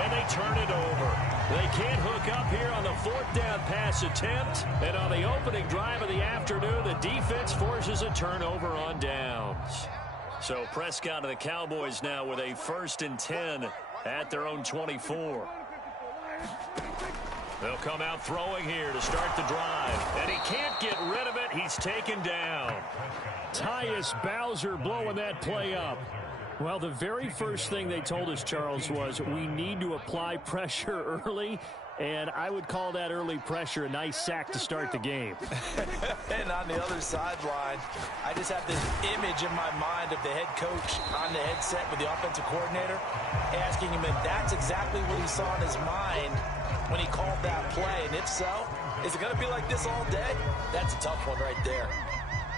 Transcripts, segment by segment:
and they turn it over. They can't hook up here on the 4th down pass attempt. And on the opening drive of the afternoon, the defense forces a turnover on downs. So Prescott and the Cowboys now with a 1st and 10 at their own 24. They'll come out throwing here to start the drive. And he can't get rid of it. He's taken down. Tyus Bowser blowing that play up. Well, the very first thing they told us, Charles, was we need to apply pressure early. And I would call that early pressure a nice sack to start the game. And on the other sideline, I just have this image in my mind of the head coach on the headset with the offensive coordinator asking him if that's exactly what he saw in his mind when he called that play. And if so, is it going to be like this all day? That's a tough one right there.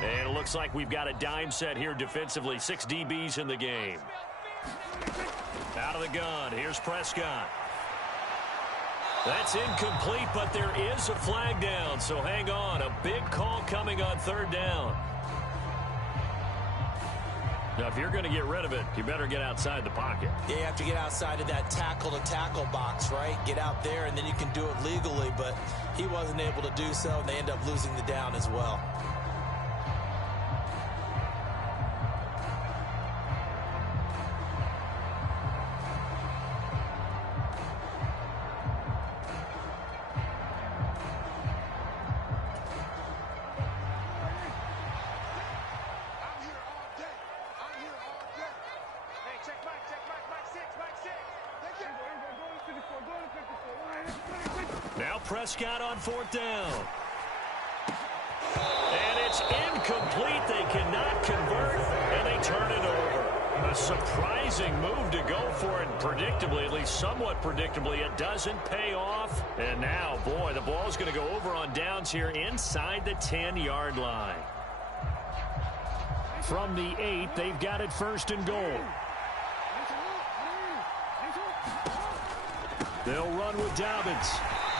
And it looks like we've got a dime set here defensively. 6 DBs in the game. Out of the gun. Here's Prescott. That's incomplete, but there is a flag down, so hang on. A big call coming on 3rd down. Now, if you're going to get rid of it, you better get outside the pocket. Yeah, you have to get outside of that tackle-to-tackle box, right? Get out there, and then you can do it legally, but he wasn't able to do so, and they end up losing the down as well. Now Prescott on 4th down. And it's incomplete. They cannot convert, and they turn it over. A surprising move to go for it. Predictably, at least somewhat predictably, it doesn't pay off. And now, boy, the ball's going to go over on downs here inside the 10-yard line. From the 8, they've got it 1st and goal. They'll run with Dobbins.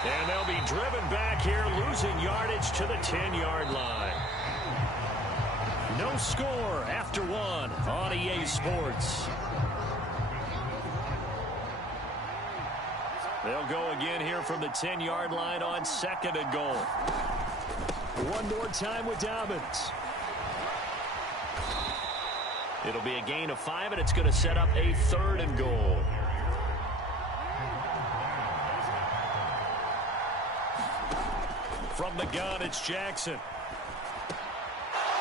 And they'll be driven back here, losing yardage to the 10-yard line. No score after 1 on EA Sports. They'll go again here from the 10-yard line on 2nd and goal. One more time with Dobbins. It'll be a gain of 5, and it's going to set up a 3rd and goal. From the gun, it's Jackson.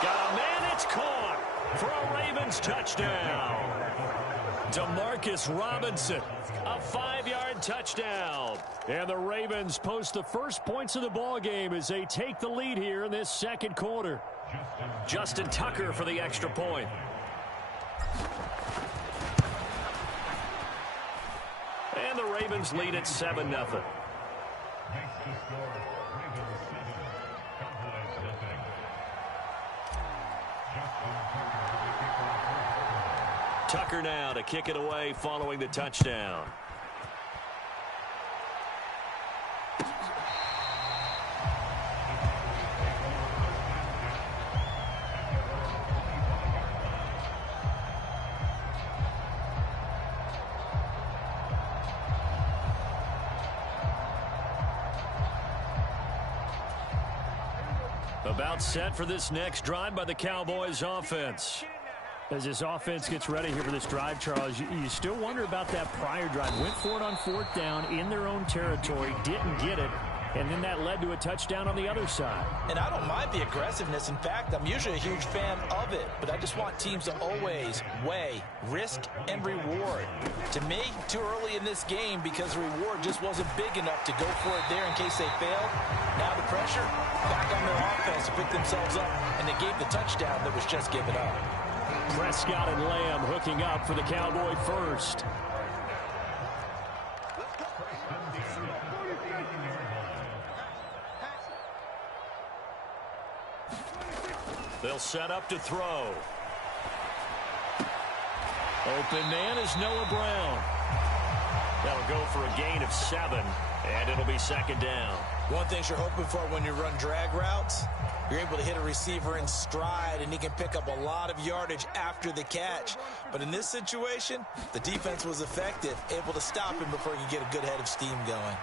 Got a man, it's caught for a Ravens touchdown. Demarcus Robinson, a 5-yard touchdown. And the Ravens post the first points of the ball game as they take the lead here in this 2nd quarter. Justin Tucker for the extra point. And the Ravens lead at 7-0. Tucker now to kick it away following the touchdown. About set for this next drive by the Cowboys offense. As this offense gets ready here for this drive, Charles, you still wonder about that prior drive. Went for it on 4th down in their own territory, didn't get it, and then that led to a touchdown on the other side. And I don't mind the aggressiveness. In fact, I'm usually a huge fan of it, but I just want teams to always weigh risk and reward. To me, too early in this game because the reward just wasn't big enough to go for it there in case they failed. Now the pressure back on their offense to pick themselves up, and they gave the touchdown that was just given up. Prescott and Lamb hooking up for the Cowboy first. They'll set up to throw. Open man is Noah Brown. That'll go for a gain of 7, and it'll be 2nd down. One thing you're hoping for when you run drag routes, you're able to hit a receiver in stride, and he can pick up a lot of yardage after the catch. But in this situation, the defense was effective, able to stop him before he could get a good head of steam going.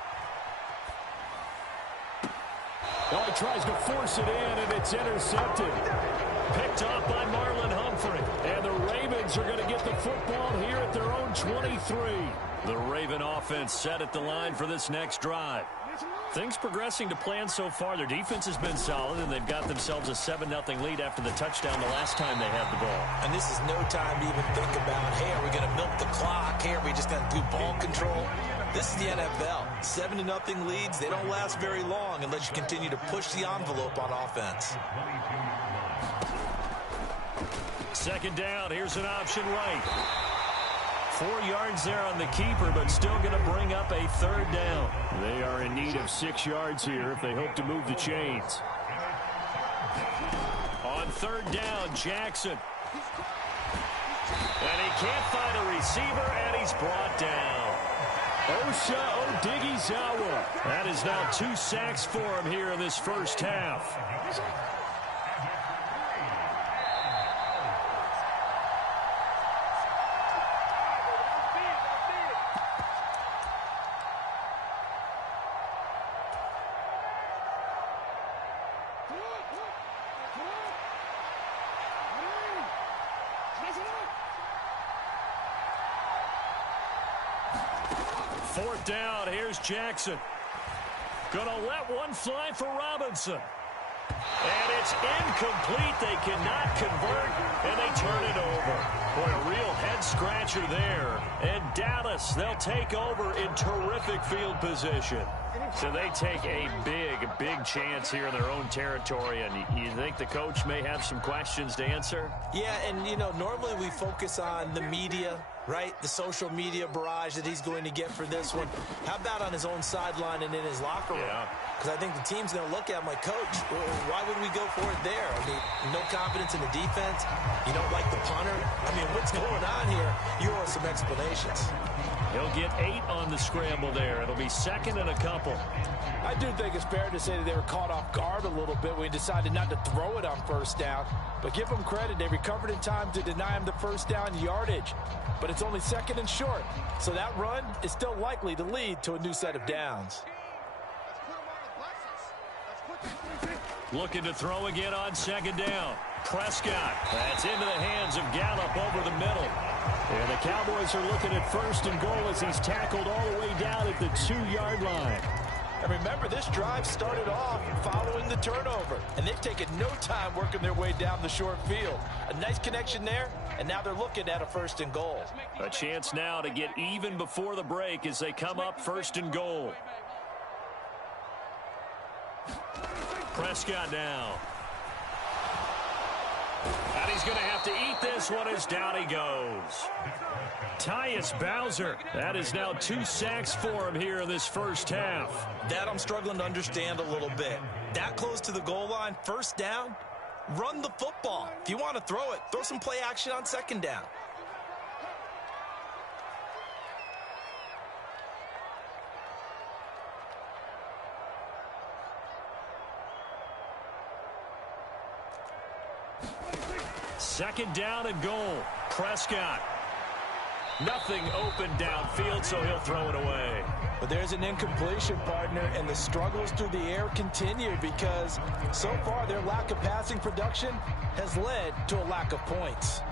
Well, he tries to force it in, and it's intercepted. Picked off by Marlon Humphrey. And the Ravens are going to get the football here at their own 23. The Raven offense set at the line for this next drive. Things progressing to plan so far. Their defense has been solid, and they've got themselves a 7-0 lead after the touchdown the last time they had the ball. And this is no time to even think about, hey, are we going to milk the clock? Hey, are we just going to do ball control? This is the NFL. 7-0 leads, they don't last very long unless you continue to push the envelope on offense. Second down, here's an option right. 4 yards there on the keeper, but still going to bring up a third down. They are in need of 6 yards here if they hope to move the chains. On third down, Jackson. And he can't find a receiver, and he's brought down. Osha Odighizuwa. That is now 2 sacks for him here in this first half. Fourth down, here's Jackson. Gonna let one fly for Robinson. And it's incomplete. They cannot convert, and they turn it over. Boy, a real head-scratcher there. And Dallas, they'll take over in terrific field position. So they take a big chance here in their own territory. And you think the coach may have some questions to answer? Yeah, and, you know, normally we focus on the media, right? The social media barrage that he's going to get for this one. How about on his own sideline and in his locker room? Because I think the team's going to look at him like, Coach, why would we go for it there? I mean, no confidence in the defense. You don't like the punter. I mean, what's going on here? You owe us some explanations. He'll get 8 on the scramble there. It'll be second and a couple. I do think it's fair to say that they were caught off guard a little bit when he decided not to throw it on first down. But give them credit. They recovered in time to deny him the first down yardage. But it's only second and short. So that run is still likely to lead to a new set of downs. Looking to throw again on second down. Prescott. That's into the hands of Gallup over the middle. And the Cowboys are looking at first and goal as he's tackled all the way down at the 2-yard line. And remember, this drive started off following the turnover. And they've taken no time working their way down the short field. A nice connection there, and now they're looking at a first and goal. A chance now to get even before the break as they come up first and goal. Prescott now. And he's going to have to eat this one as down he goes. Tyus Bowser. That is now 2 sacks for him here in this first half. That I'm struggling to understand a little bit. That close to the goal line, first down, run the football. If you want to throw it, throw some play action on second down. Second down and goal. Prescott. Nothing open downfield, so he'll throw it away. But there's an incompletion, partner, and the struggles through the air continue because so far their lack of passing production has led to a lack of points.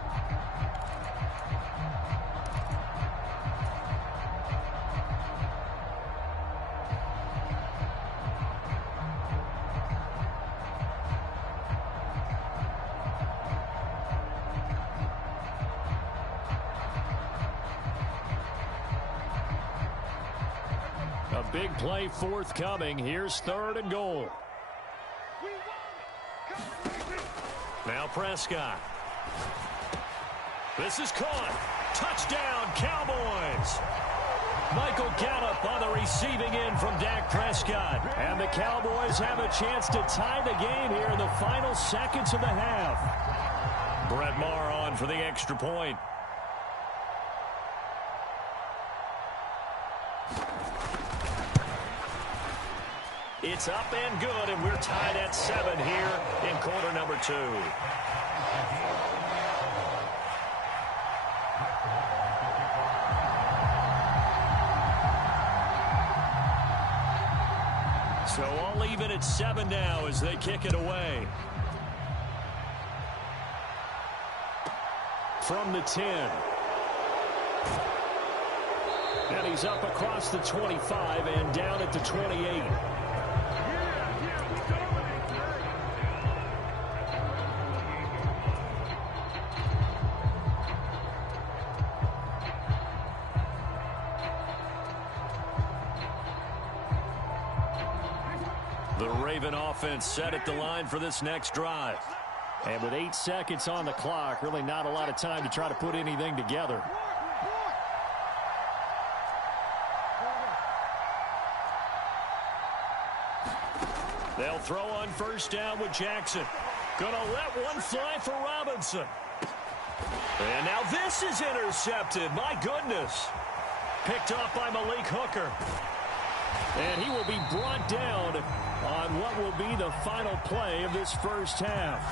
Big play forthcoming. Here's third and goal. Now Prescott. This is caught. Touchdown, Cowboys. Michael Gallup on the receiving end from Dak Prescott. And the Cowboys have a chance to tie the game here in the final seconds of the half. Brett Maher on for the extra point. It's up and good, and we're tied at 7 here in quarter number 2. So all even at 7 now as they kick it away. From the 10. And he's up across the 25 and down at the 28. The Raven offense set at the line for this next drive. And with 8 seconds on the clock, really not a lot of time to try to put anything together. They'll throw on first down with Jackson. Gonna let one fly for Robinson. And now this is intercepted. My goodness. Picked off by Malik Hooker. And he will be brought down on what will be the final play of this first half.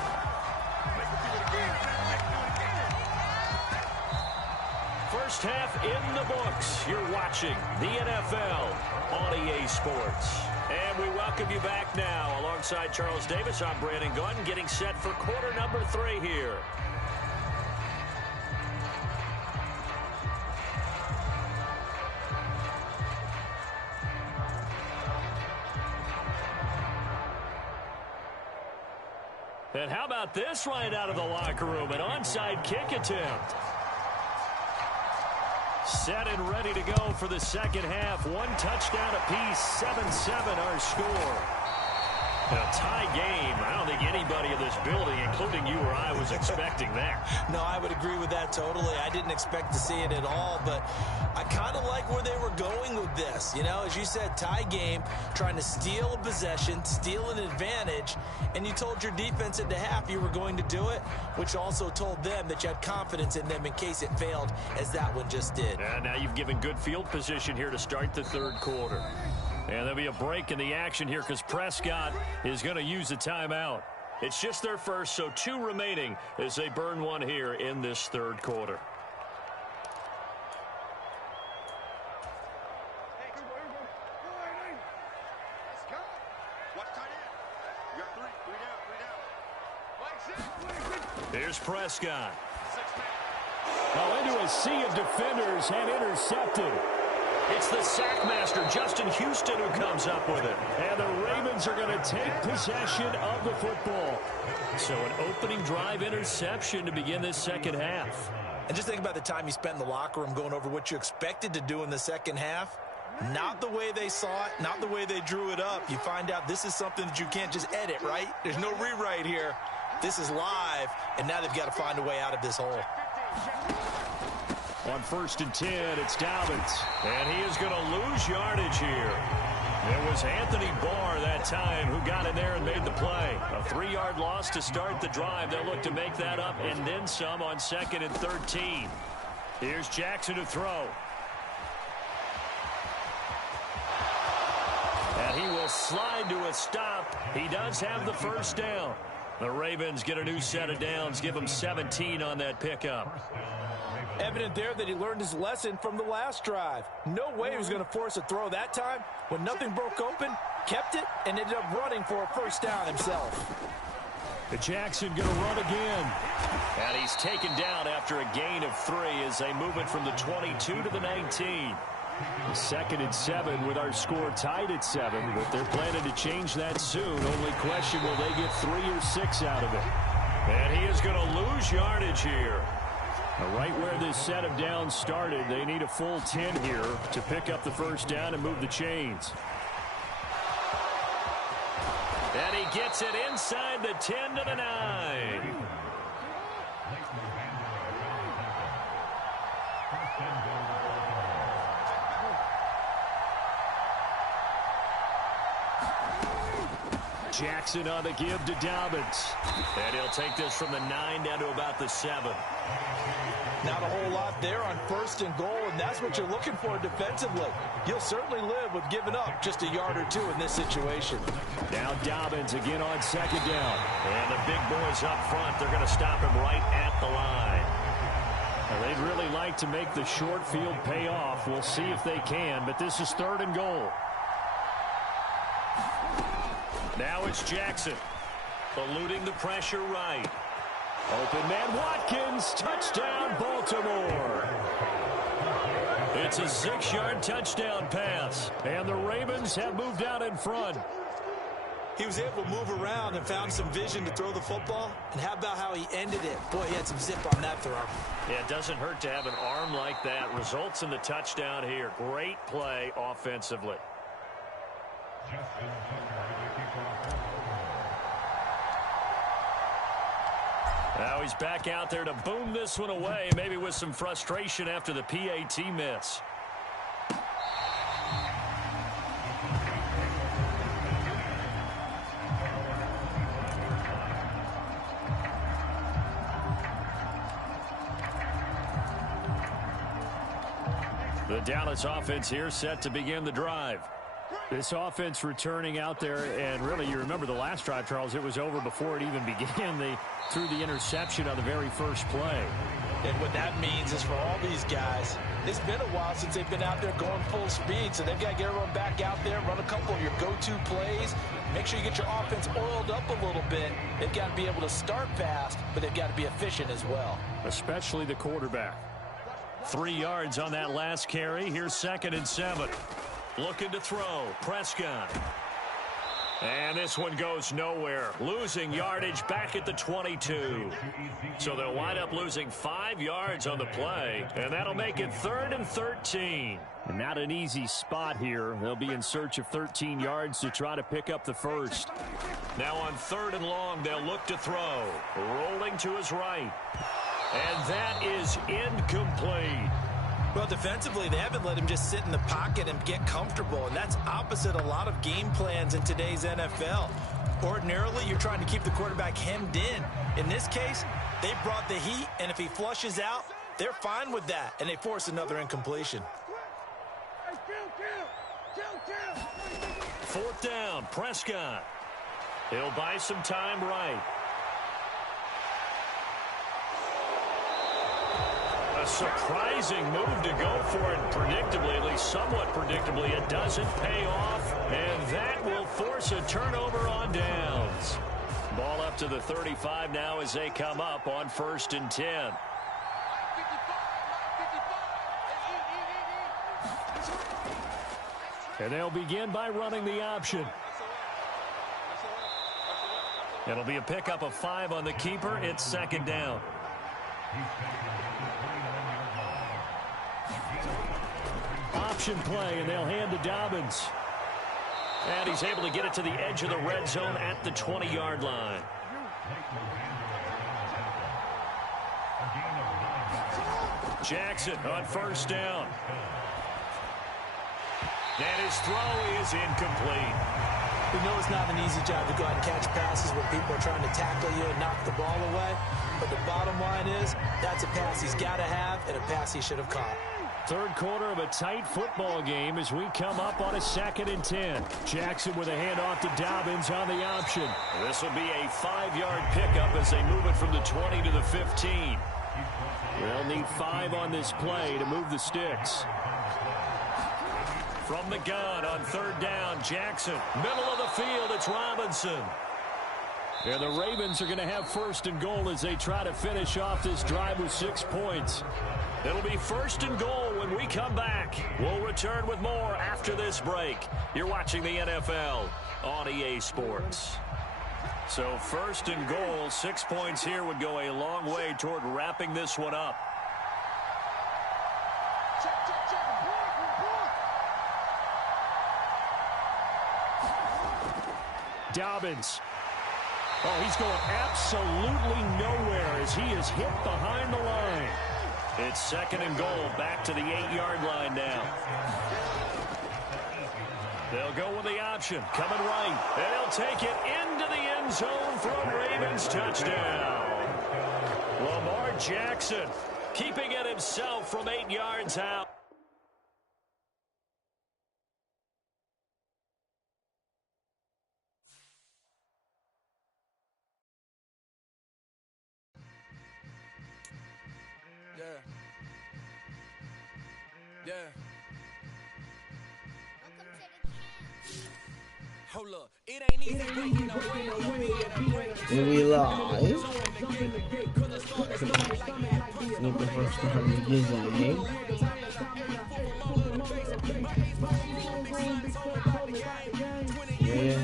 First half in the books. You're watching the NFL on EA Sports. And we welcome you back now. Alongside Charles Davis, I'm Brandon Gunn, getting set for quarter number 3 here. And how about this right out of the locker room? An onside kick attempt. Set and ready to go for the second half. 1 touchdown apiece, 7-7 our score. A tie game. I don't think anybody in this building, including you or I, was expecting that. No, I would agree with that totally. I didn't expect to see it at all, but I kind of like where they were going with this. You know, as you said, tie game, trying to steal a possession, steal an advantage, and you told your defense at the half you were going to do it, which also told them that you had confidence in them in case it failed, as that one just did. And now you've given good field position here to start the third quarter. And there'll be a break in the action here because Prescott is going to use a timeout. It's just their first, so 2 remaining as they burn one here in this third quarter. Here's Prescott. Into a sea of defenders and intercepted. It's the sackmaster, Justin Houston, who comes up with it. And the Ravens are going to take possession of the football. So an opening drive interception to begin this second half. And just think about the time you spent in the locker room going over what you expected to do in the second half. Not the way they saw it, not the way they drew it up. You find out this is something that you can't just edit, right? There's no rewrite here. This is live, and now they've got to find a way out of this hole. On 1st and 10, it's Dobbins. And he is going to lose yardage here. It was Anthony Barr that time who got in there and made the play. A 3-yard loss to start the drive. They'll look to make that up and then some on 2nd and 13. Here's Jackson to throw. And he will slide to a stop. He does have the first down. The Ravens get a new set of downs, give him 17 on that pickup. Evident there that he learned his lesson from the last drive. No way he was going to force a throw that time. When nothing broke open, kept it, and ended up running for a first down himself. The Jackson going to run again. And he's taken down after a gain of 3 as they move it from the 22 to the 19. 2nd and 7 with our score tied at 7, but they're planning to change that soon. Only question, will they get 3 or 6 out of it? And he is going to lose yardage here. Right where this set of downs started, they need a full 10 here to pick up the first down and move the chains. And he gets it inside the 10 to the 9. Jackson on the give to Dobbins. And he'll take this from the 9 down to about the 7. Not a whole lot there on 1st and goal, and that's what you're looking for defensively. You'll certainly live with giving up just a yard or two in this situation. Now Dobbins again on 2nd down. And the big boys up front, they're going to stop him right at the line. Well, they'd really like to make the short field pay off. We'll see if they can, but this is 3rd and goal. Now it's Jackson, eluding the pressure right. Open man Watkins, touchdown Baltimore. It's a 6-yard touchdown pass, and the Ravens have moved out in front. He was able to move around and found some vision to throw the football. And how about how he ended it? Boy, he had some zip on that throw. Yeah, it doesn't hurt to have an arm like that. Results in the touchdown here. Great play offensively. Now he's back out there to boom this one away, maybe with some frustration after the PAT miss. The Dallas offense here set to begin the drive. This offense returning out there, and really, you remember the last drive, Charles, it was over before it even began. They threw the interception on the very first play. And what that means is for all these guys, it's been a while since they've been out there going full speed, so they've got to get everyone back out there, run a couple of your go-to plays, make sure you get your offense oiled up a little bit. They've got to be able to start fast, but they've got to be efficient as well. Especially the quarterback. 3 yards on that last carry. Here's 2nd and 7. Looking to throw. Prescott. And this one goes nowhere. Losing yardage back at the 22. So they'll wind up losing 5 yards on the play. And that'll make it 3rd and 13. And not an easy spot here. They'll be in search of 13 yards to try to pick up the first. Now on 3rd and long, they'll look to throw. Rolling to his right. And that is incomplete. Well, defensively, they haven't let him just sit in the pocket and get comfortable, and that's opposite a lot of game plans in today's NFL. Ordinarily, you're trying to keep the quarterback hemmed in. In this case, they brought the heat, and if he flushes out, they're fine with that, and they force another incompletion. 4th down, Prescott. He'll buy some time right. A surprising move to go for it predictably, at least somewhat predictably. It doesn't pay off, and that will force a turnover on downs. Ball up to the 35 now as they come up on 1st and 10. And they'll begin by running the option. It'll be a pickup of 5 on the keeper. It's 2nd down. Option play, and they'll hand to Dobbins. And he's able to get it to the edge of the red zone at the 20-yard line. Jackson on 1st down. And his throw is incomplete. We know it's not an easy job to go out and catch passes when people are trying to tackle you and knock the ball away. But the bottom line is, that's a pass he's got to have and a pass he should have caught. 3rd quarter of a tight football game as we come up on a 2nd and 10. Jackson with a handoff to Dobbins on the option. This will be a 5-yard pickup as they move it from the 20 to the 15. They'll need 5 on this play to move the sticks. From the gun on 3rd down, Jackson. Middle of the field, it's Robinson. And the Ravens are going to have 1st and goal as they try to finish off this drive with 6 points. It'll be 1st and goal when we come back. We'll return with more after this break. You're watching the NFL on EA Sports. So 1st and goal, 6 points here would go a long way toward wrapping this one up. Dobbins. Oh, he's going absolutely nowhere as he is hit behind the line. It's 2nd and goal, back to the 8-yard line now. They'll go with the option, coming right. And they'll take it into the end zone for a Ravens touchdown. Lamar Jackson keeping it himself from 8 yards out. Hold up, it ain't easy waking up when And we live. With the first time we get that game. Yeah,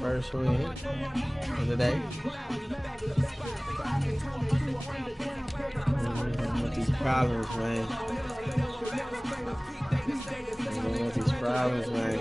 first win of the day. With these problems, man. With these problems, man.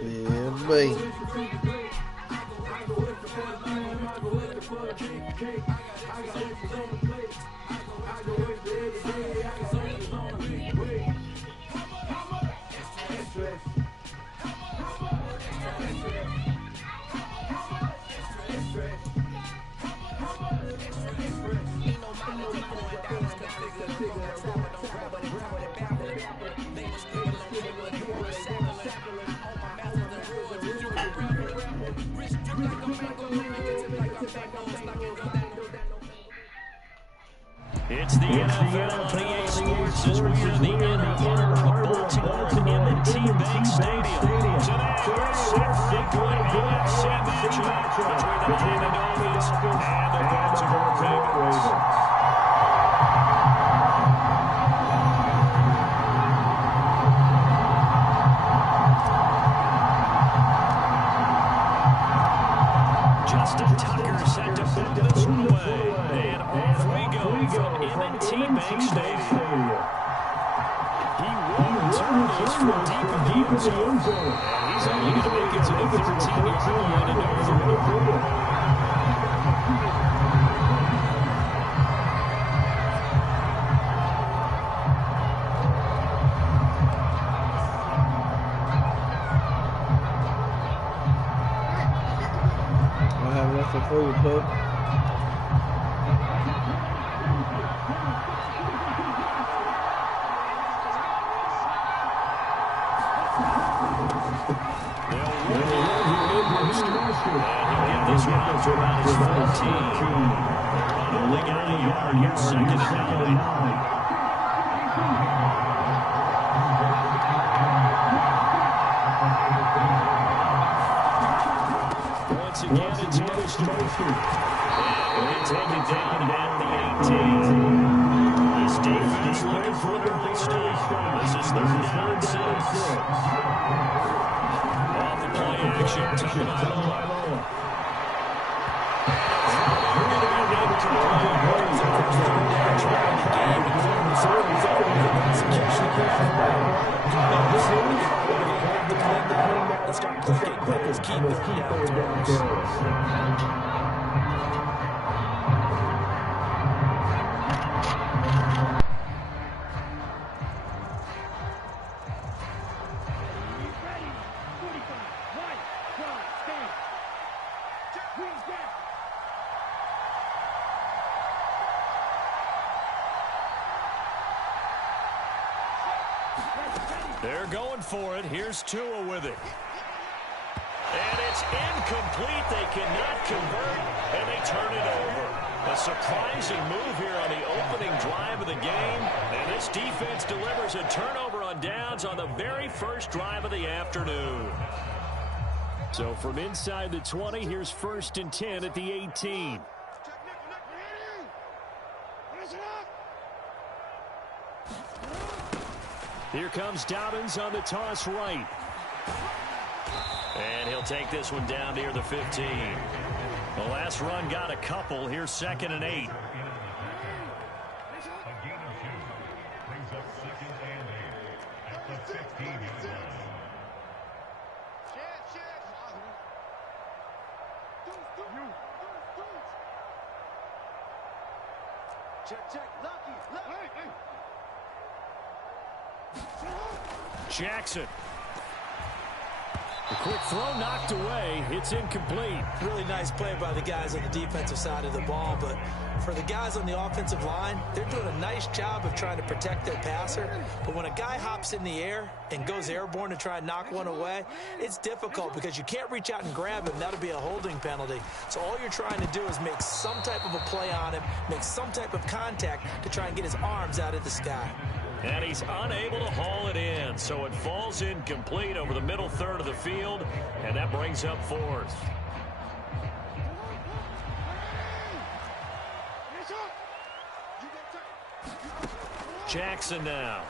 Yeah, boy. It's the NFL PA Sports as we are the inner part of Baltimore M&T Bank Stadium. Today, Saturday night AFC matchup between the Miami Dolphins and the Baltimore Ravens. Justin Tucker set to put this one away. And off we go from M&T Bank Stadium. He will return this from deep in the end zone. And he's only going to make it to the 13-yard line and over. I have nothing for you, Pope. This one out to about his 14. Only got a yard here, second and 9. Once again, it's Mostert. And they take it down at the 18. This defense looking for an early start. This is 3rd down and 6. Off the play action, Tagovailoa. Let's start clicking. Let's keep the key They're going for it. Here's Tua with it. And it's incomplete. They cannot convert, and they turn it over. A surprising move here on the opening drive of the game. And this defense delivers a turnover on downs on the very first drive of the afternoon. So from inside the 20, here's 1st and 10 at the 18. Here comes Dobbins on the toss right. And he'll take this one down near the 15. The last run got a couple. Here's 2nd and 8. Jackson. The quick throw knocked away. It's incomplete. Really nice play by the guys on the defensive side of the ball, but for the guys on the offensive line, they're doing a nice job of trying to protect their passer. But when a guy hops in the air and goes airborne to try and knock one away, it's difficult because you can't reach out and grab him. That'll be a holding penalty. So all you're trying to do is make some type of a play on him, make some type of contact to try and get his arms out of the sky. And he's unable to haul it in, so it falls incomplete over the middle third of the field, and that brings up 4th. Jackson now.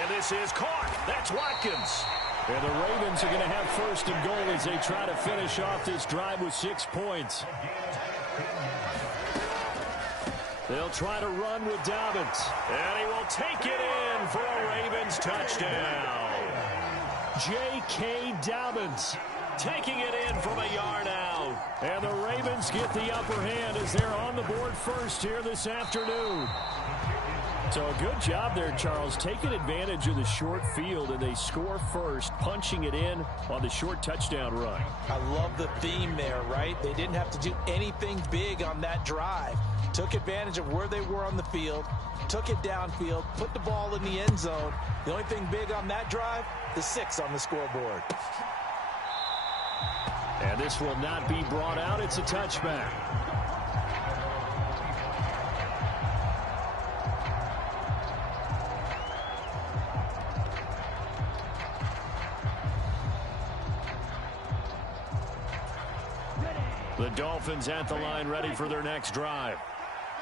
And this is caught. That's Watkins. And the Ravens are going to have 1st and goal as they try to finish off this drive with 6 points. They'll try to run with Dobbins. And he will take it in for a Ravens touchdown. J.K. Dobbins taking it in from a yard out. And the Ravens get the upper hand as they're on the board first here this afternoon. So a good job there, Charles, taking advantage of the short field, and they score first, punching it in on the short touchdown run. I love the theme there, right? They didn't have to do anything big on that drive. Took advantage of where they were on the field, took it downfield, put the ball in the end zone. The only thing big on that drive, the 6 on the scoreboard. And this will not be brought out. It's a touchback. The Dolphins at the line, ready for their next drive.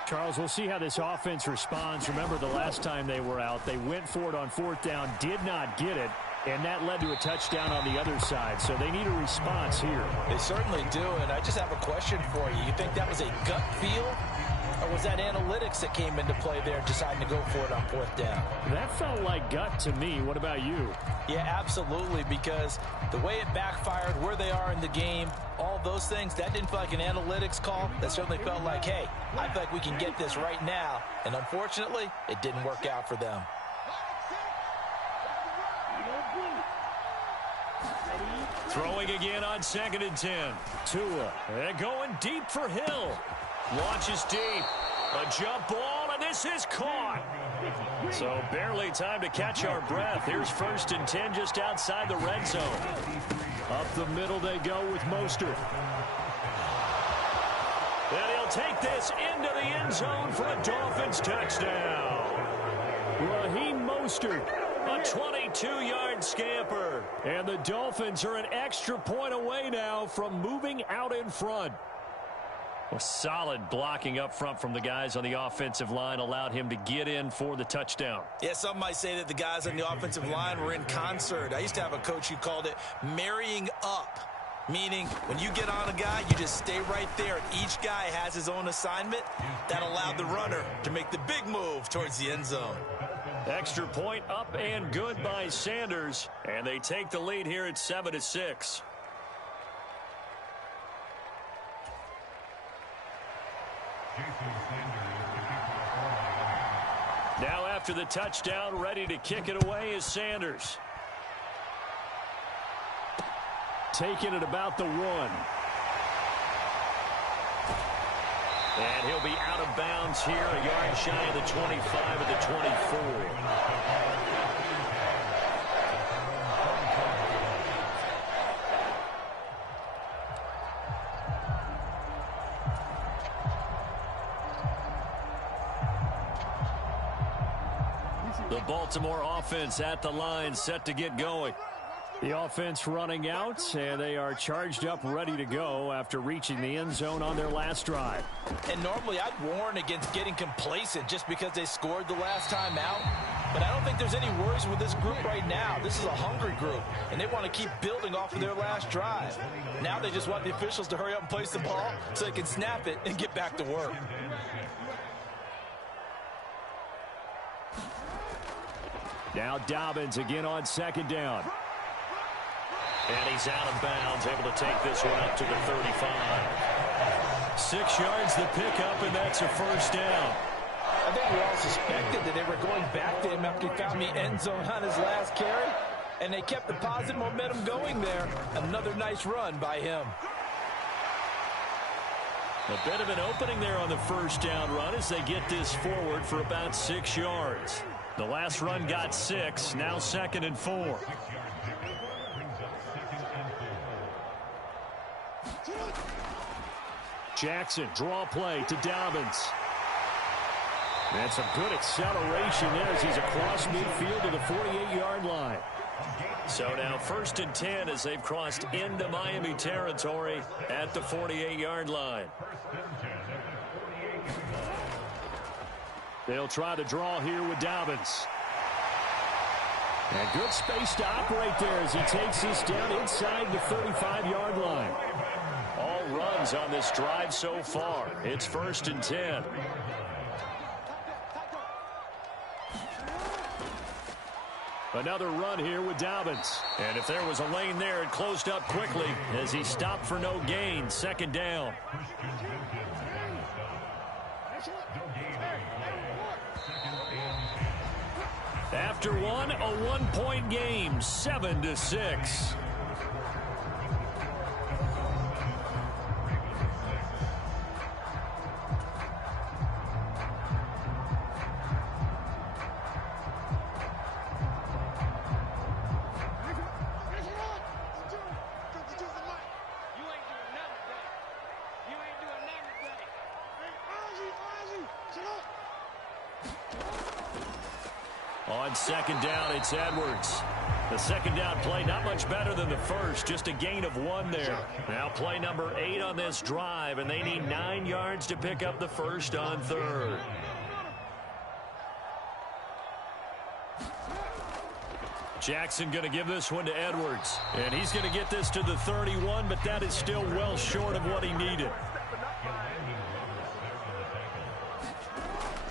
Charles, we'll see how this offense responds. Remember the last time they were out, they went for it on 4th down, did not get it, and that led to a touchdown on the other side. So they need a response here. They certainly do, and I just have a question for you. You think that was a gut feel, or was that analytics that came into play there deciding to go for it on 4th down? That felt like gut to me. What about you? Yeah, absolutely, because the way it backfired, where they are in the game, all those things, that didn't feel like an analytics call. That certainly felt like, hey, I feel like we can get this right now. And unfortunately, it didn't work out for them. Throwing again on 2nd and 10. Tua. And going deep for Hill. Launches deep. A jump ball, and this is caught. So barely time to catch our breath. Here's 1st and 10 just outside the red zone. Up the middle they go with Mostert. And he'll take this into the end zone for a Dolphins touchdown. Raheem Mostert. A 22-yard scamper. And the Dolphins are an extra point away now from moving out in front. A solid blocking up front from the guys on the offensive line allowed him to get in for the touchdown. Yeah, some might say that the guys on the offensive line were in concert. I used to have a coach who called it marrying up, meaning when you get on a guy, you just stay right there. Each guy has his own assignment. That allowed the runner to make the big move towards the end zone. Extra point up and good by Sanders, and they take the lead here at 7-6. Now after the touchdown, ready to kick it away is Sanders. Taking it about the 1. And he'll be out of bounds here, a yard shy of the 25 of the 24. The Baltimore offense at the line, set to get going. The offense running out, and they are charged up, ready to go after reaching the end zone on their last drive. And normally I'd warn against getting complacent just because they scored the last time out. But I don't think there's any worries with this group right now. This is a hungry group, and they want to keep building off of their last drive. Now they just want the officials to hurry up and place the ball so they can snap it and get back to work. Now Dobbins again on second down. And he's out of bounds, able to take this one up to the 35. 6 yards the pickup, and that's a first down. I think we all suspected that they were going back to him after he found the end zone on his last carry, and they kept the positive momentum going there. Another nice run by him. A bit of an opening there on the first down run as they get this forward for about 6 yards. The last run got 6, now 2nd and 4. Jackson, draw play to Dobbins. And some good acceleration there as he's across midfield to the 48-yard line. So now 1st and 10 as they've crossed into Miami territory at the 48-yard line. They'll try to draw here with Dobbins. And good space to operate there as he takes this down inside the 35-yard line. All runs on this drive so far. It's 1st and 10. Another run here with Dobbins. And if there was a lane there, it closed up quickly as he stopped for no gain. 2nd down. After one, a 1-point game, 7-6. On 2nd down, it's Edwards. The 2nd down play, not much better than the first, just a gain of 1 there. Now play number 8 on this drive, and they need 9 yards to pick up the first on 3rd. Jackson going to give this one to Edwards. And he's going to get this to the 31, but that is still well short of what he needed.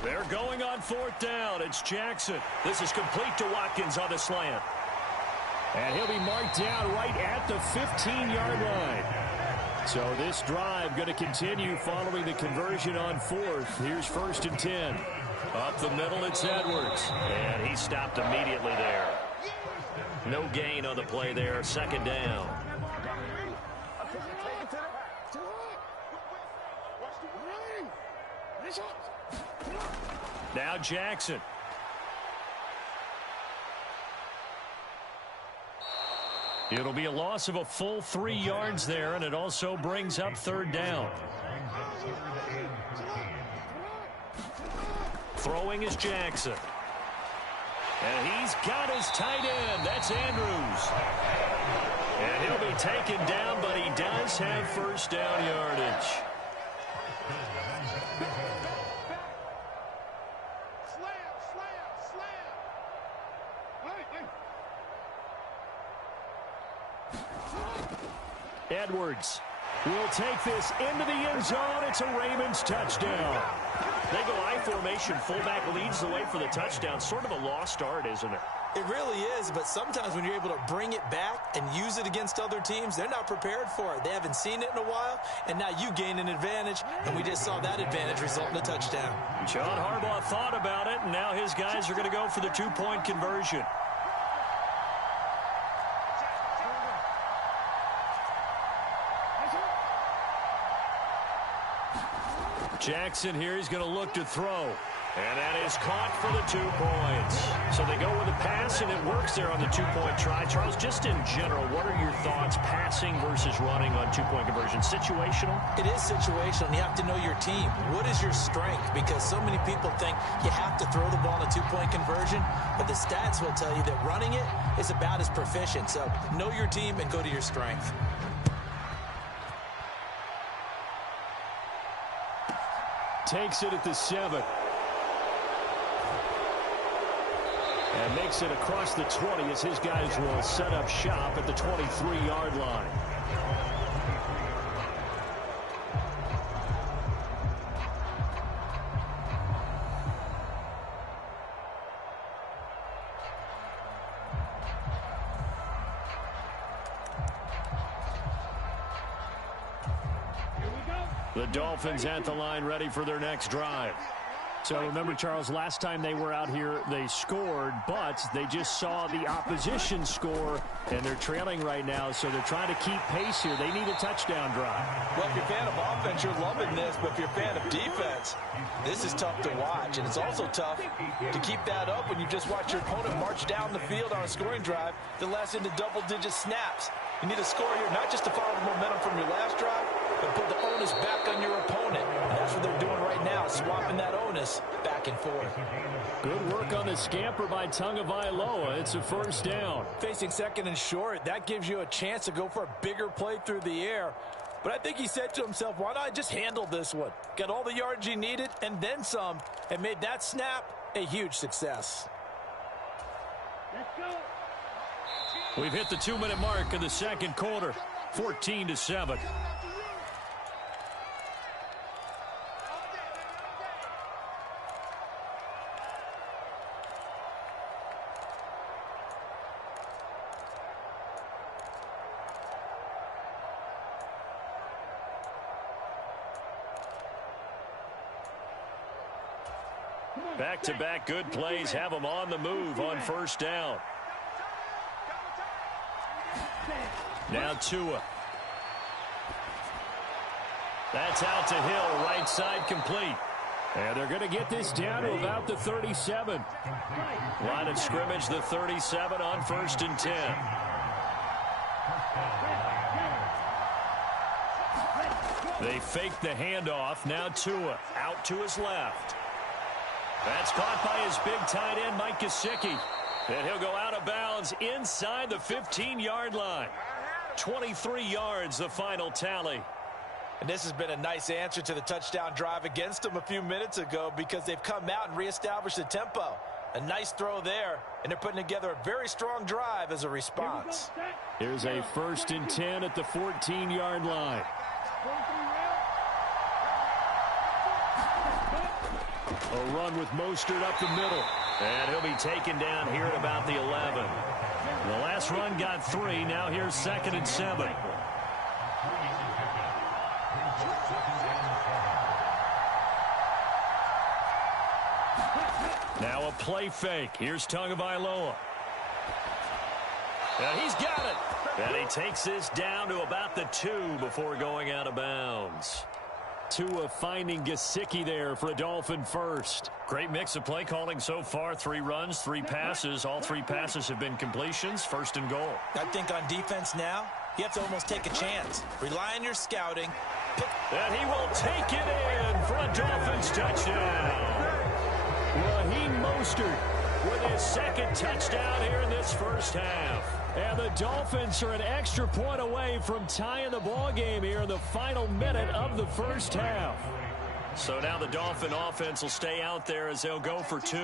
They're going on 4th down. It's Jackson. This is complete to Watkins on the slant. And he'll be marked down right at the 15-yard line. So this drive going to continue following the conversion on 4th. Here's 1st and 10. Up the middle, it's Edwards. And he stopped immediately there. No gain on the play there. 2nd down. Now Jackson. It'll be a loss of a full 3 yards there, and it also brings up 3rd down. Throwing is Jackson. And he's got his tight end. That's Andrews. And he'll be taken down, but he does have 1st down yardage. Edwards will take this into the end zone. It's a Ravens touchdown. They go I formation. Fullback leads the way for the touchdown. Sort of a lost art, isn't it? It really is, but sometimes when you're able to bring it back and use it against other teams, they're not prepared for it. They haven't seen it in a while, and now you gain an advantage, and we just saw that advantage result in a touchdown. John Harbaugh thought about it, and now his guys are going to go for the 2-point conversion. Jackson here is going to look to throw. And that is caught for the 2 points. So they go with a pass, and it works there on the 2-point try. Charles, just in general, what are your thoughts passing versus running on 2-point conversion? Situational? It is situational. You have to know your team. What is your strength? Because so many people think you have to throw the ball in a 2-point conversion, but the stats will tell you that running it is about as proficient. So know your team and go to your strength. Takes it at the 7. And makes it across the 20 as his guys will set up shop at the 23-yard line. The Dolphins at the line ready for their next drive. So remember, Charles, last time they were out here, they scored, but they just saw the opposition score, and they're trailing right now, so they're trying to keep pace here. They need a touchdown drive. Well, if you're a fan of offense, you're loving this, but if you're a fan of defense, this is tough to watch, and it's also tough to keep that up when you just watch your opponent march down the field on a scoring drive that lasts into double-digit snaps. You need a score here, not just to follow the momentum from your last drive, but put the onus back on your opponent. And that's what they're doing right now, swapping that onus back and forth. Good work on the scamper by Tagovailoa. It's a first down. Facing 2nd and short, that gives you a chance to go for a bigger play through the air. But I think he said to himself, why not just handle this one? Got all the yards he needed and then some, and made that snap a huge success. Let's go. We've hit the 2-minute mark in the second quarter, 14-7. Back-to-back good plays have them on the move on first down. Now Tua. That's out to Hill, right side complete. And they're going to get this down to about the 37. Line of scrimmage, the 37 on 1st and 10. They fake the handoff. Now Tua out to his left. That's caught by his big tight end, Mike Gesicki. And he'll go out of bounds inside the 15-yard line. 23 yards, the final tally. And this has been a nice answer to the touchdown drive against them a few minutes ago because they've come out and reestablished the tempo. A nice throw there, and they're putting together a very strong drive as a response. Here's a 1st and 10 at the 14-yard line. A run with Mostert up the middle. And he'll be taken down here at about the 11. The last run got 3. Now here's 2nd and 7. Now a play fake. Here's Tagovailoa. And he's got it. And he takes this down to about the 2 before going out of bounds. Tua finding Gesicki there for a Dolphin first. Great mix of play calling so far. 3 runs, 3 passes. All 3 passes have been completions. 1st and goal. I think on defense now, you have to almost take a chance. Rely on your scouting. And he will take it in for a Dolphins touchdown. Raheem Mostert with his 2nd touchdown here in this first half. And the Dolphins are an extra point away from tying the ball game here in the final minute of the first half. So now the Dolphin offense will stay out there as they'll go for 2.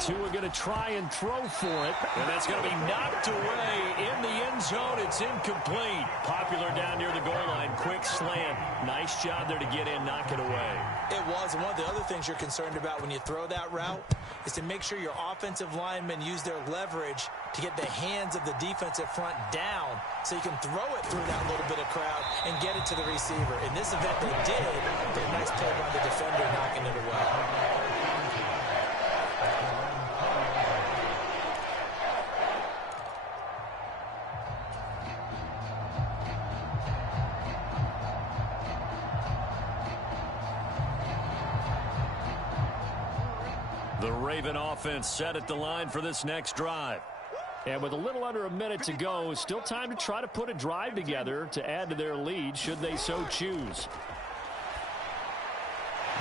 Tua going to try and throw for it. And that's going to be knocked away in the end zone. It's incomplete. Popular down near the goal line. Quick slant. Nice job there to get in, knock it away. It was. And one of the other things you're concerned about when you throw that route is to make sure your offensive linemen use their leverage to get the hands of the defensive front down so you can throw it through that little bit of crowd and get it to the receiver. In this event, they did. But a nice play by the defender knocking it away. The Raven offense set at the line for this next drive. And with a little under a minute to go, still time to try to put a drive together to add to their lead should they so choose.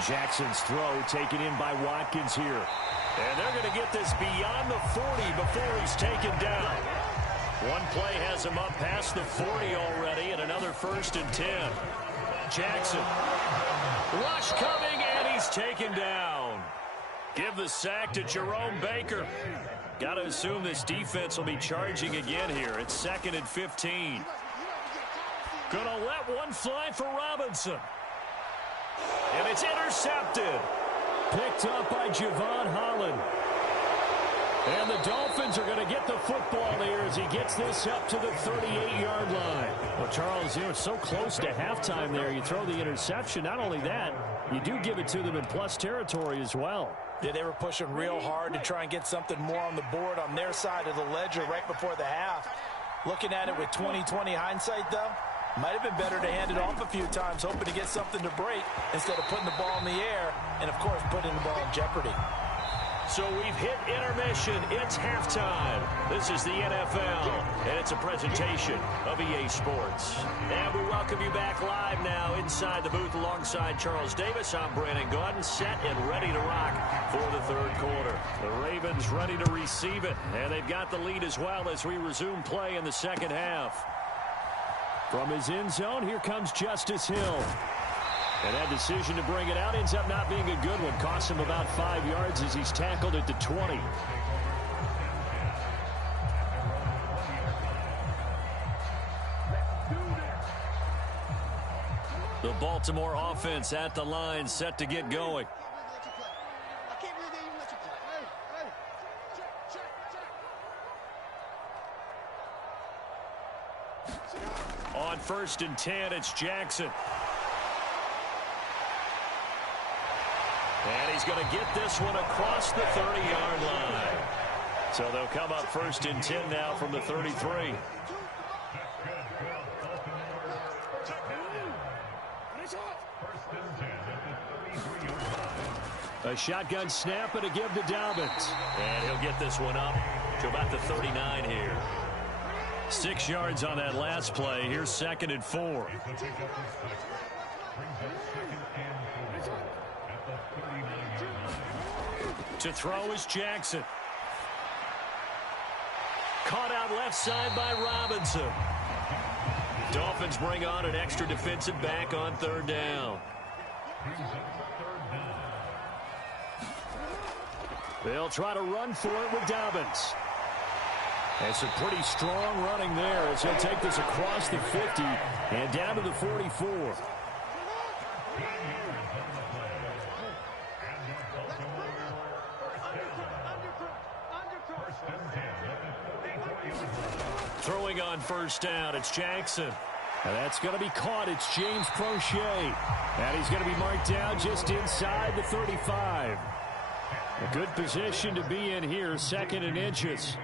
Jackson's throw taken in by Watkins here. And they're going to get this beyond the 40 before he's taken down. One play has him up past the 40 already, and another 1st and 10. Jackson. Rush coming, and he's taken down. Give the sack to Jerome Baker. Got to assume this defense will be charging again here. It's 2nd and 15. Gonna let one fly for Robinson. And it's intercepted. Picked up by Javon Holland. And the Dolphins are going to get the football here as he gets this up to the 38-yard line. Well, Charles, you're so close to halftime there. You throw the interception. Not only that, you do give it to them in plus territory as well. Yeah, they were pushing real hard to try and get something more on the board on their side of the ledger right before the half. Looking at it with 20/20 hindsight, though, might have been better to hand it off a few times, hoping to get something to break instead of putting the ball in the air and, of course, putting the ball in jeopardy. So we've hit intermission. It's halftime. This is the NFL, and it's a presentation of EA Sports. And we welcome you back live now inside the booth alongside Charles Davis. I'm Brandon Gordon, set and ready to rock for the 3rd quarter. The Ravens ready to receive it, and they've got the lead as well as we resume play in the 2nd half. From his end zone, here comes Justice Hill. And that decision to bring it out ends up not being a good one. Costs him about 5 yards as he's tackled at the 20. The Baltimore offense at the line, set to get going. On 1st and 10, it's Jackson. And he's going to get this one across the 30-yard line. So they'll come up 1st and 10 now from the 33. A shotgun snap and a give to Dobbins. And he'll get this one up to about the 39 here. 6 yards on that last play. Here's 2nd and 4. To throw is Jackson. Caught out left side by Robinson. Dolphins bring on an extra defensive back on 3rd down. They'll try to run for it with Dobbins. And some pretty strong running there as he'll take this across the 50 and down to the 44. Throwing on 1st down, it's Jackson. And that's going to be caught. It's James Prochet. And he's going to be marked down just inside the 35. A good position to be in here, 2nd and inches.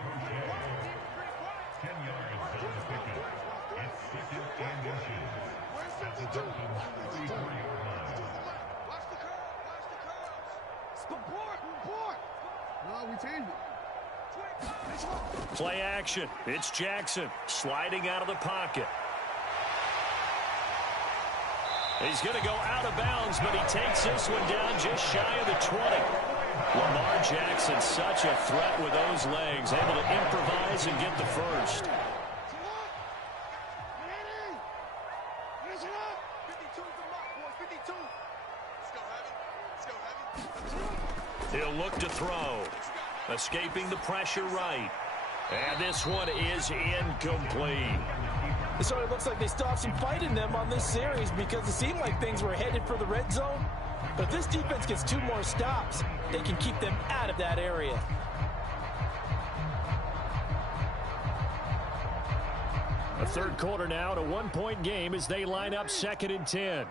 Play action. It's Jackson sliding out of the pocket. He's going to go out of bounds, but he takes this one down just shy of the 20. Lamar Jackson, such a threat with those legs, able to improvise and get the first. He'll look to throw. Escaping the pressure right. And this one is incomplete. So it looks like they still have some fight in them on this series because it seemed like things were headed for the red zone. But if this defense gets 2 more stops, they can keep them out of that area. A 3rd quarter now, to 1-point game as they line up 2nd and 10.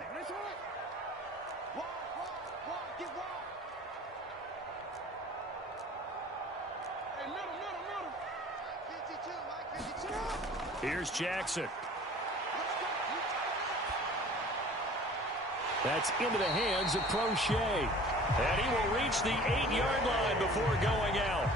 Here's Jackson. That's into the hands of Prochet. And he will reach the 8-yard line before going out.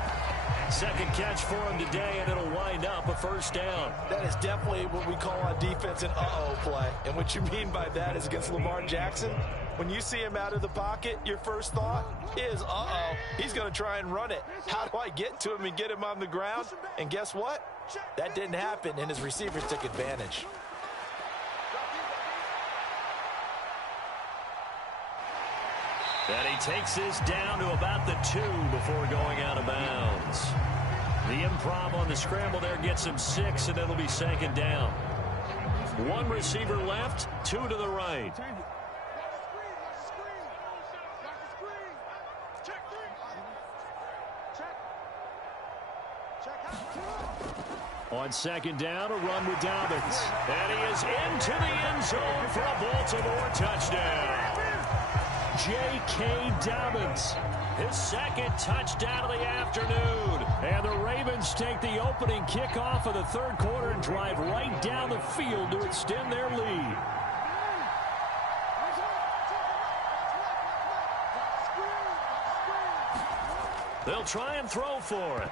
Second catch for him today, and it'll wind up a first down. That is definitely what we call on defense an uh-oh play. And what you mean by that is against Lamar Jackson, when you see him out of the pocket, your first thought is, uh-oh, he's going to try and run it. How do I get to him and get him on the ground? And guess what? That didn't happen, and his receivers took advantage. And he takes this down to about the 2 before going out of bounds. The improv on the scramble there gets him 6, and it'll be second down. One receiver left, 2 to the right. On second down, a run with Dobbins. And he is into the end zone for a Baltimore touchdown. J.K. Dobbins, his second touchdown of the afternoon. And the Ravens take the opening kickoff of the third quarter and drive right down the field to extend their lead. They'll try and throw for it.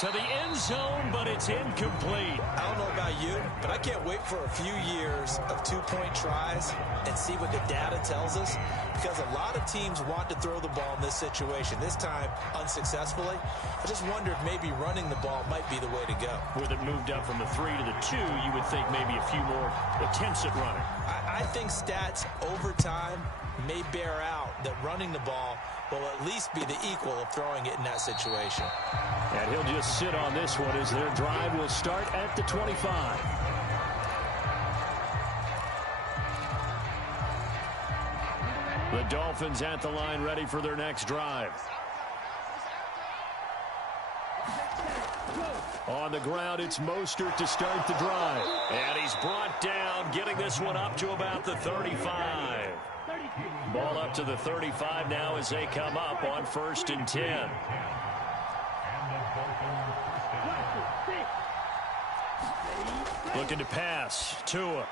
To the end zone, but it's incomplete. I don't know about you, but I can't wait for a few years of two-point tries and see what the data tells us, because a lot of teams want to throw the ball in this situation, this time unsuccessfully. I just wonder if maybe running the ball might be the way to go. With it moved up from the 3 to the 2, you would think maybe a few more attempts at running. I think stats over time may bear out that running the ball will at least be the equal of throwing it in that situation. And he'll just sit on this one as their drive will start at the 25. The Dolphins at the line ready for their next drive. On the ground, it's Mostert to start the drive. And he's brought down, getting this one up to about the 35. Ball up to the 35 now as they come up on 1st and 10. Looking to pass. Tua.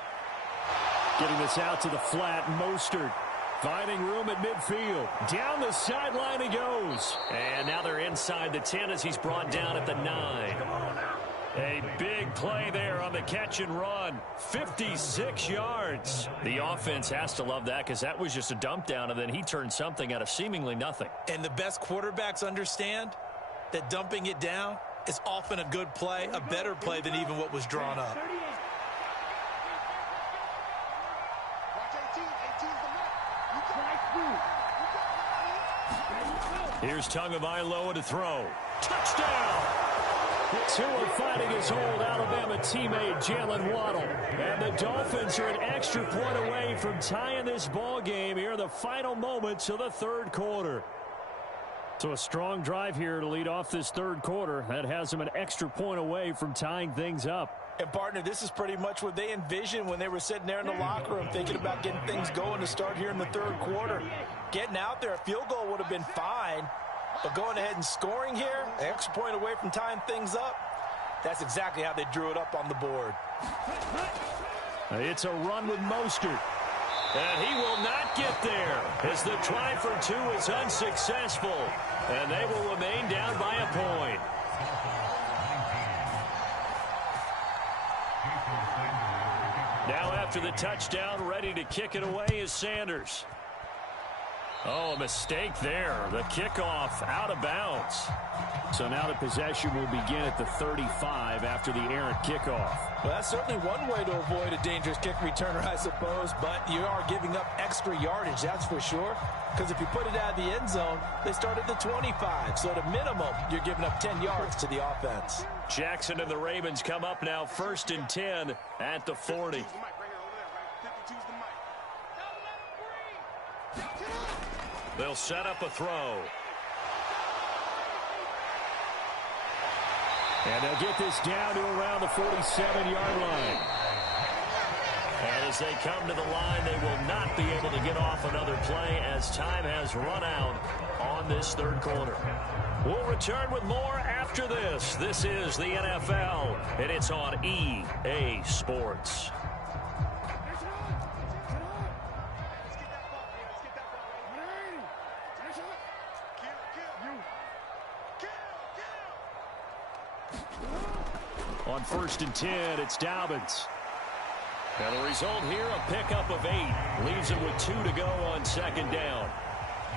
Getting this out to the flat. Mostert finding room at midfield. Down the sideline he goes. And now they're inside the 10 as he's brought down at the 9. A big play there on the catch and run. 56 yards. The offense has to love that because that was just a dump down, and then he turned something out of seemingly nothing. And the best quarterbacks understand that dumping it down is often a good play, a better play than even what was drawn up. Here's Tagovailoa to throw. Touchdown! Tua fighting his old Alabama teammate Jalen Waddle. And the Dolphins are an extra point away from tying this ball game here in the final moments of the third quarter. So a strong drive here to lead off this third quarter. That has them an extra point away from tying things up. And, partner, this is pretty much what they envisioned when they were sitting there in the locker room thinking about getting things going to start here in the third quarter. Getting out there, a field goal would have been fine. But going ahead and scoring here, an extra point away from tying things up, that's exactly how they drew it up on the board. It's a run with Mostert. And he will not get there as the try for 2 is unsuccessful. And they will remain down by a point. Now after the touchdown, ready to kick it away is Sanders. Oh, a mistake there. The kickoff out of bounds. So now the possession will begin at the 35 after the errant kickoff. Well, that's certainly one way to avoid a dangerous kick returner, I suppose, but you are giving up extra yardage, that's for sure. Because if you put it out of the end zone, they start at the 25. So at a minimum, you're giving up 10 yards to the offense. Jackson and the Ravens come up now 1st and 10 at the 40. They'll set up a throw. And they'll get this down to around the 47-yard line. And as they come to the line, they will not be able to get off another play as time has run out on this third quarter. We'll return with more after this. This is the NFL, and it's on EA Sports. On 1st and 10, it's Dobbins. And the result here, a pickup of 8. Leaves him with 2 to go on 2nd down.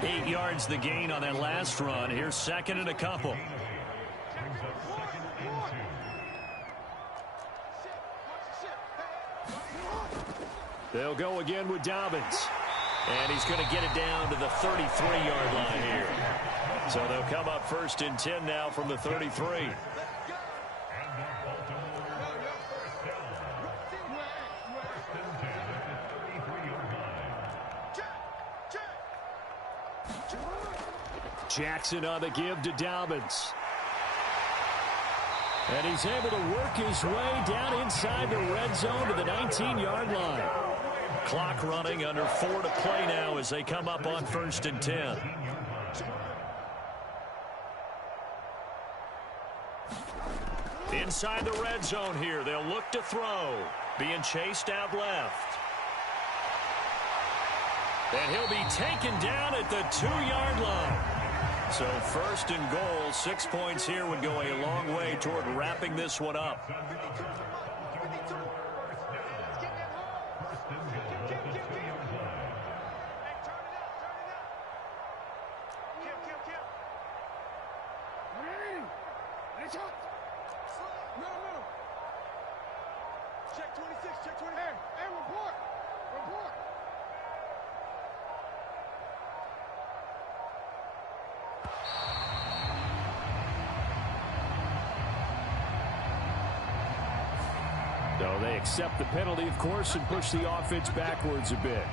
8 yards the gain on that last run. Here's 2nd and a couple. They'll go again with Dobbins. And he's going to get it down to the 33-yard line here. So they'll come up 1st and 10 now from the 33. Jackson on the give to Dobbins. And he's able to work his way down inside the red zone to the 19-yard line. Clock running, under 4 to play now as they come up on 1st and 10. Inside the red zone here, they'll look to throw. Being chased out left. And he'll be taken down at the 2-yard line. So 1st and goal, 6 points here would go a long way toward wrapping this one up. Check 26, check 20. Hey, report. So they accept the penalty, of course, and push the offense backwards a bit.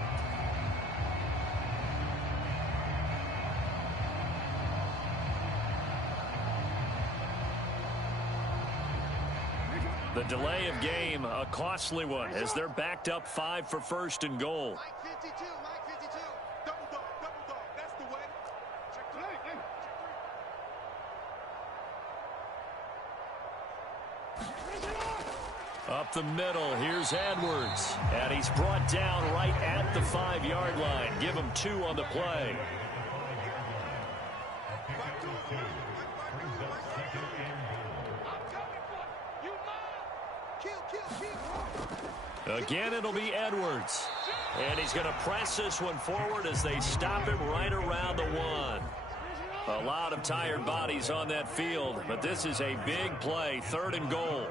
The delay of game, a costly one, as they're backed up 5 for 1st and goal. Mike 52, Mike 52. Double dog, that's the way. Check 3. Up the middle, here's Edwards. And he's brought down right at the 5-yard line. Give him 2 on the play. Again, it'll be Edwards. And he's going to press this one forward as they stop him right around the 1. A lot of tired bodies on that field, but this is a big play, 3rd and goal.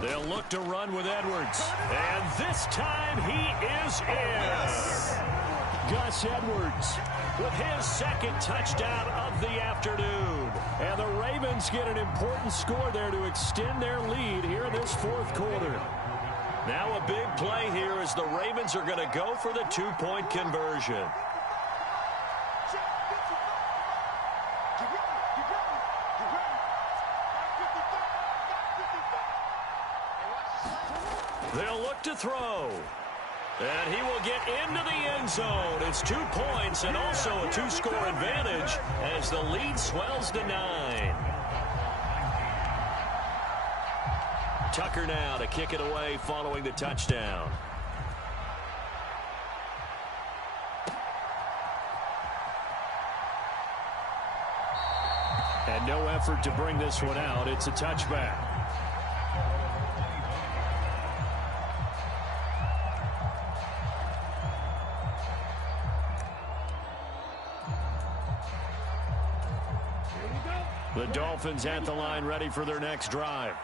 They'll look to run with Edwards. And this time he is in. Gus Edwards with his 2nd touchdown of the afternoon. And the Ravens get an important score there to extend their lead here in this 4th quarter. Now a big play here as the Ravens are going to go for the 2-point conversion. They'll look to throw. And he will get into the end zone. It's 2 points and also a 2-score advantage as the lead swells to 9. Tucker now to kick it away following the touchdown. And no effort to bring this one out. It's a touchback. The Dolphins at the line, ready for their next drive.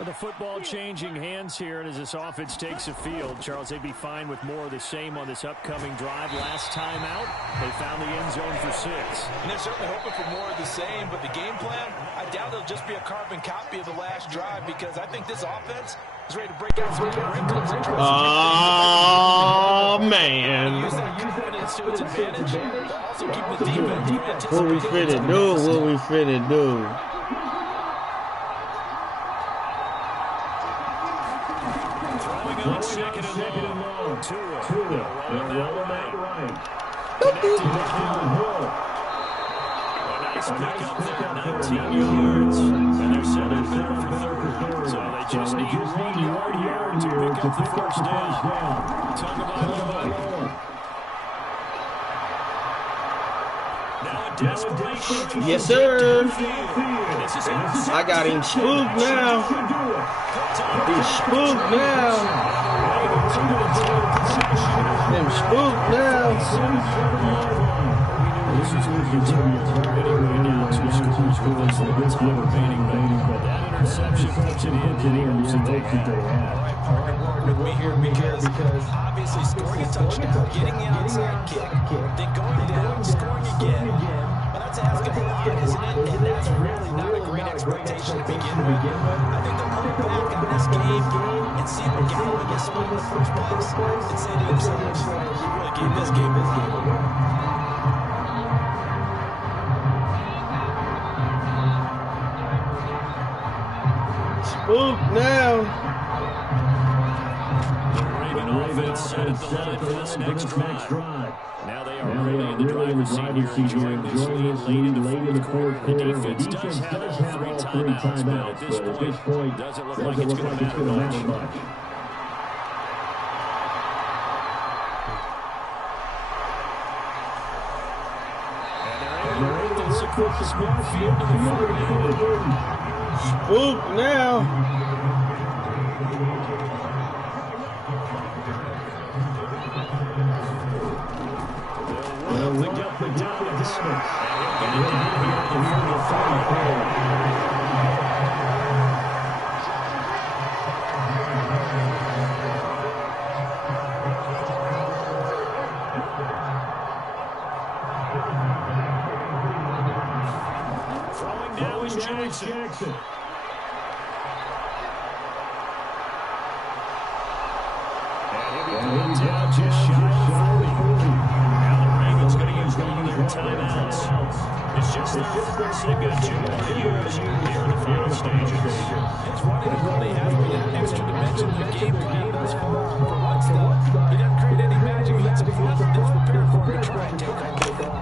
The football changing hands here, and as this offense takes the field, Charles, they'd be fine with more of the same on this upcoming drive. Last time out, they found the end zone for 6. And they're certainly hoping for more of the same, but the game plan, I doubt it'll just be a carbon copy of the last drive, because I think this offense is ready to break out some wrinkles. Oh, man. Use that confidence to its advantage, but also keep the defense. What we finna do? What we finna do? On 2nd and long. Tua. Roll that right. Connected to Hill. A nice pickup there, 19 yards. And they're set up there for 3rd. So they just need 1 yard here to pick up the 1st down. Talk about Yes, sir. I got him spooked now. He's spooked now. Him spooked now. This is going to continue right now. 2 scores with this little time remaining, but that interception puts it in the hopes that they have. All right, partner, work with me here because obviously scoring a touchdown, getting the onside kick, then going down, scoring again. Well, that's asking a lot, isn't it? And that's really not a great expectation to begin with. I think they'll look back on this game and see where Galloway gets spun in the first place and say to themselves, we really gave this game away. Spook now. The Raven offense set at the line for this next drive. Now they are really in the driver's seat here, enjoying this lead late in the fourth quarter. The defense does have all 3 timeouts, but at this point, doesn't look like it's going to matter much. And they're able to run this across midfield to the 40. Spook now. They'll work up the distance. And he'll get it down here at the 45. Throwing down is Jackson. Down just shy of 40. Now the Ravens going to use one of their timeouts. It's just their first. They've got 2 more to use here in the final stages. It's running it really has been an extra dimension to the game plan thus far. For once, though, he didn't create any magic. He had some fun. He was prepared for him to try and take on Kicker.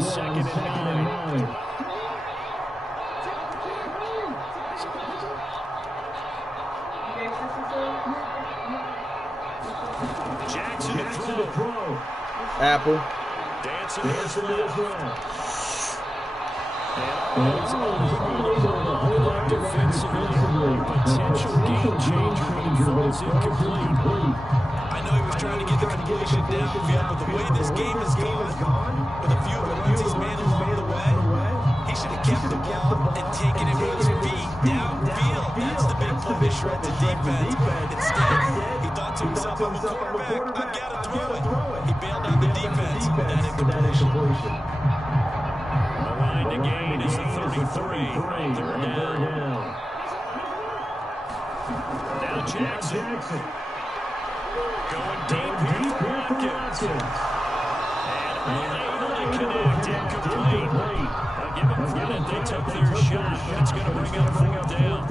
Second and 9. Jackson to throw. Apple. Dancing to his left. And hold up defensively. Potential game changer, but he falls incomplete. I know he was trying to get the completion downfield, but the way this game is gone, with a few of the runs he's made along the way, he should have kept the ball and taken it with his feet downfield. That's the big play to shred the defense. Instead, he thought to himself, I'm a quarterback, I've got to throw it. He bailed out the defense with that incompletion. The line to gain is the 33. Third down. Now Jackson. Going deep here for Watkins. And unable to connect, incomplete. I'll give them credit, they took their shot, but it's going to bring up 4th down.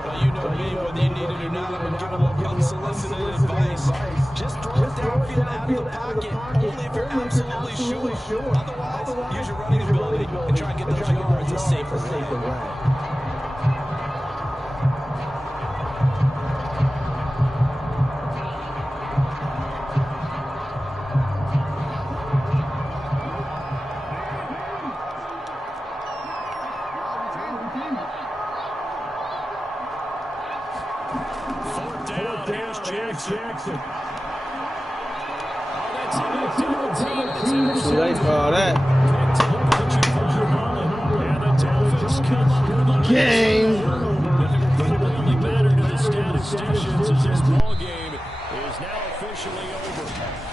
Well, you know me, whether you need it or not, I'm going to give them unsolicited advice. Just throw it downfield out of the pocket, only if you're absolutely sure. Otherwise, use your running ability and try and get those yards a safer way. Jackson. Too late for all that. Game. The only matter to the statisticians is this ball game is now officially over.